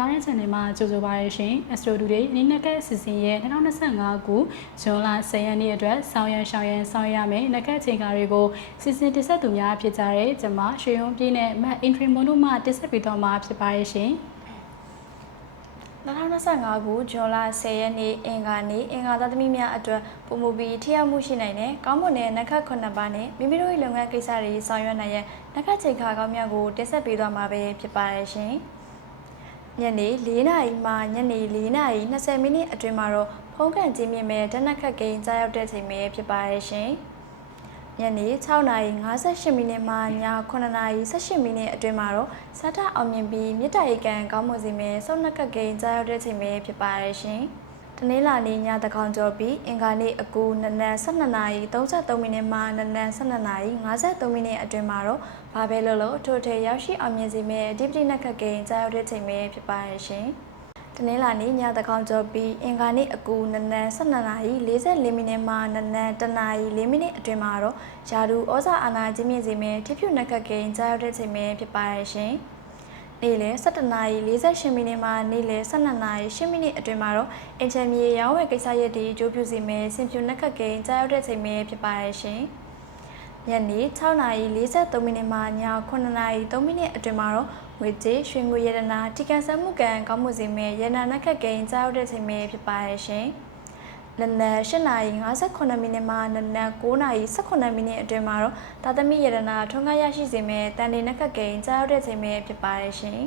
မှကြိုဆိုပါရရှင်။ Astro Today နေ့နက်ကအစီအစဉ်ရဲ့2025ခုဇွန်လ10ရက်နေ့အတွက်ဆောင်းရံရှောင်းရံဆောင်းရမယ်။နက်ကအချိန်ကားတွေကိုစီစဉ်တင်ဆက်သူများဖြစ်ကြတဲ့ကျွန်မရွှေရုံပြည့်နဲ့မတ်အင်ထရီမွန်တို့မှတင်ဆက်ပေးတော့မှာဖြစ်ပါရရှင်။2025ခုဇွန်လ10ရက်နေ့အင်္ဂါနေ့အင်္ဂါသားသမီးများအတွက်ပုံမူပြီးထိရောက်မှုရှိနိုင်တဲ့ကောင်းမွန်တဲ့နက္ခတ်9ပါးနဲ့မိမိတို့ရဲ့လုပ်ငန်းကိစ္စတွေဆောင်ရွက်နိုင်တဲ့နက္ခတ်ချိန်ခါကောင်းများကိုတင်ဆက်ပေးသွားမှာပဲဖြစ်ပါတယ်ရှင်။ ညနေ4နာရီမှညနေ4နာရီ20မိနစ်အတွင်းမှာတော့ဖုန်းကန်ကြီးမြင့်မဲ့ဓာတ်နက္ခတ်ကိန်းကြားရောက်တဲ့ချိန်ပဲဖြစ်ပါတယ်ရှင်။ညနေ6:58မိနစ်မှည9:18မိနစ်အတွင်းမှာတော့စက်ထအောင်မြင်ပြီးမြစ်တာရိတ်ကန်ကောင်းမွန်စီမဲ့စုံနက်ကကိန်းကြားရောက်တဲ့ချိန်ပဲဖြစ်ပါရဲ့ရှင်။ တနင်္လာနေ့ညတကောင်ကျော်ပြီးအင်္ဂါနေ့အကူနနက်12:33မိနစ်မှနနက်12:53မိနစ်အတွင်းမှာတော့ဘာပဲလို့လို့ထိုထေရောက်ရှိအောင်မြင်စီမဲ့ဒီပတိနက်ကကိန်းကြားရောက်တဲ့ချိန်ပဲဖြစ်ပါရဲ့ရှင်။တနင်္လာနေ့ညတကောင်ကျော်ပြီးအင်္ဂါနေ့အကူနနန်း12နာရီ44မိနစ်မှနနန်း1နာရီ4မိနစ်အတွင်းမှာတော့ယာဒူဩဇာအာဏာကြီးမြင့်စေမယ့်ထိဖြူနက်ကကိန်းကြားရောက်တဲ့ချိန်ပဲဖြစ်ပါရဲ့ရှင်။ နေ့လယ်17နာရီ48မိနစ်မှနေ့လယ်12နာရီ10မိနစ်အတွင်းမှာတော့အင်ချန်မြေရောင်းဝယ်ကိစ္စရပ်တွေကြိုးပြစီမယ့်စင်ဖြူနက်ကကိန်းကြားရောက်တဲ့ချိန်ပဲဖြစ်ပါရဲ့ရှင်။ညနေ6:43မိနစ်မှည9:03မိနစ်အတွင်းမှာတော့ငွေကြေးရွှေငွေရတနာတိကန်ဆမှုကံကောင်းမှုစီမဲ့ရတနာနက်ခတ်ကိန်းကြားရောက်တဲ့ချိန်ပဲဖြစ်ပါရဲ့ရှင်။ နနက်8:58မိနစ်မှနနက်9:18မိနစ်အတွင်းမှာတော့တာသမီရတနာထွန်းကားရရှိစေမဲ့တန်တေနက်ခတ်ကိန်းကြားရောက်တဲ့ချိန်ပဲဖြစ်ပါရဲ့ရှင်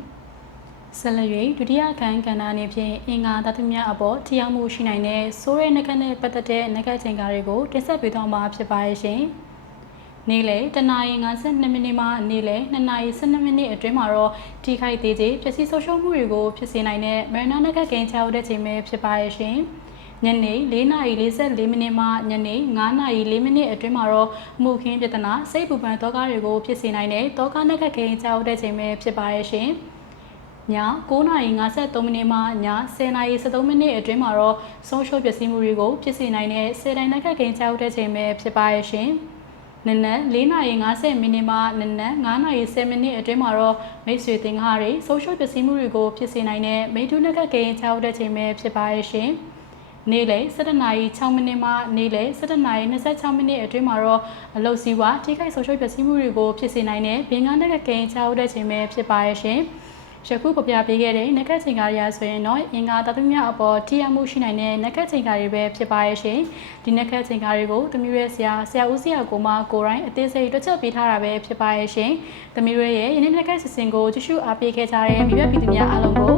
။ဆက်လက်၍ဒုတိယခန်းကဏ္ဍအနေဖြင့်အင်္ဂါသတ္တများအပေါ်ထိရောက်မှုရှိနိုင်တဲ့ဆိုးရဲနက်ခတ်နဲ့ပတ်သက်တဲ့နက်ခတ်ချိန်ကားတွေကိုတင်ဆက်ပေးသွားမှာဖြစ်ပါရဲ့ရှင်။နေ့လယ်တနာရီ52မိနစ်မှနေ့လယ်2နာရီ12မိနစ်အတွင်းမှာတော့ထိခိုက်သေးသေးပျက်စီးဆုံးရှုံးမှုတွေကိုဖြစ်စေနိုင်တဲ့မရနာနက်ခတ်ကိန်းချောက်တဲ့ချိန်ပဲဖြစ်ပါရဲ့ရှင်။ ညနေ4:44မိနစ်မှညနေ9:04မိနစ်အတွင်းမှာတော့မှုခင်းပြဿနာစိတ်ပူပန်တောကားတွေကိုဖြစ်စေနိုင်တဲ့တောကားနက်ခတ်ကိန်းချောက်တဲ့ချိန်ပဲဖြစ်ပါရဲ့ရှင်။ည9:53မိနစ်မှည10:73မိနစ်အတွင်းမှာတော့ဆုံးရှုံးပျက်စီးမှုတွေကိုဖြစ်စေနိုင်တဲ့စေတိုင်းနက်ခတ်ကိန်းချောက်တဲ့ချိန်ပဲဖြစ်ပါရဲ့ရှင်။နနက်4:50မိနစ်မှနနက်9:10မိနစ်အတွင်းမှာတော့မိတ်ဆွေတင်ကားတွေဆိုရှယ်ပစ္စည်းမှုတွေကိုဖြစ်စေနိုင်တဲ့မိထုနက်ကကိန်းချောက်တဲ့ချိန်ပဲဖြစ်ပါရဲ့ရှင်။ နေ့လယ်7:06မိနစ်မှနေ့လယ်7:26မိနစ်အတွင်းမှာတော့အလုတ်စည်းဝါထိခိုက်ဆိုရှယ်ပစ္စည်းမှုတွေကိုဖြစ်စေနိုင်တဲ့ဘင်္ဂနက်ကကိန်းချောက်တဲ့ချိန်ပဲဖြစ်ပါရဲ့ရှင်။ယခုပြပြပေးခဲ့တဲ့နက်ခတ်ချိန်ကားရဆိုရင်တော့အင်္ဂါသတ္တမြအပေါ်ထိရောက်မှုရှိနိုင်တဲ့နက်ခတ်ချိန်ကားတွေပဲဖြစ်ပါရဲ့ရှင်ဒီနက်ခတ်ချိန်ကားတွေကိုသမီးရဲ့ဆရာဆရာဦးဆရာကိုမကိုရိုင်းအသေးစိတ်တွက်ချက်ပေးထားတာပဲဖြစ်ပါရဲ့ရှင်သမီးရဲ့ယနေ့နက်ခတ်စီစဉ်ကိုကြည့်ရှုအားပေးခဲ့ကြတဲ့မိဘပြည်သူများအားလုံးကို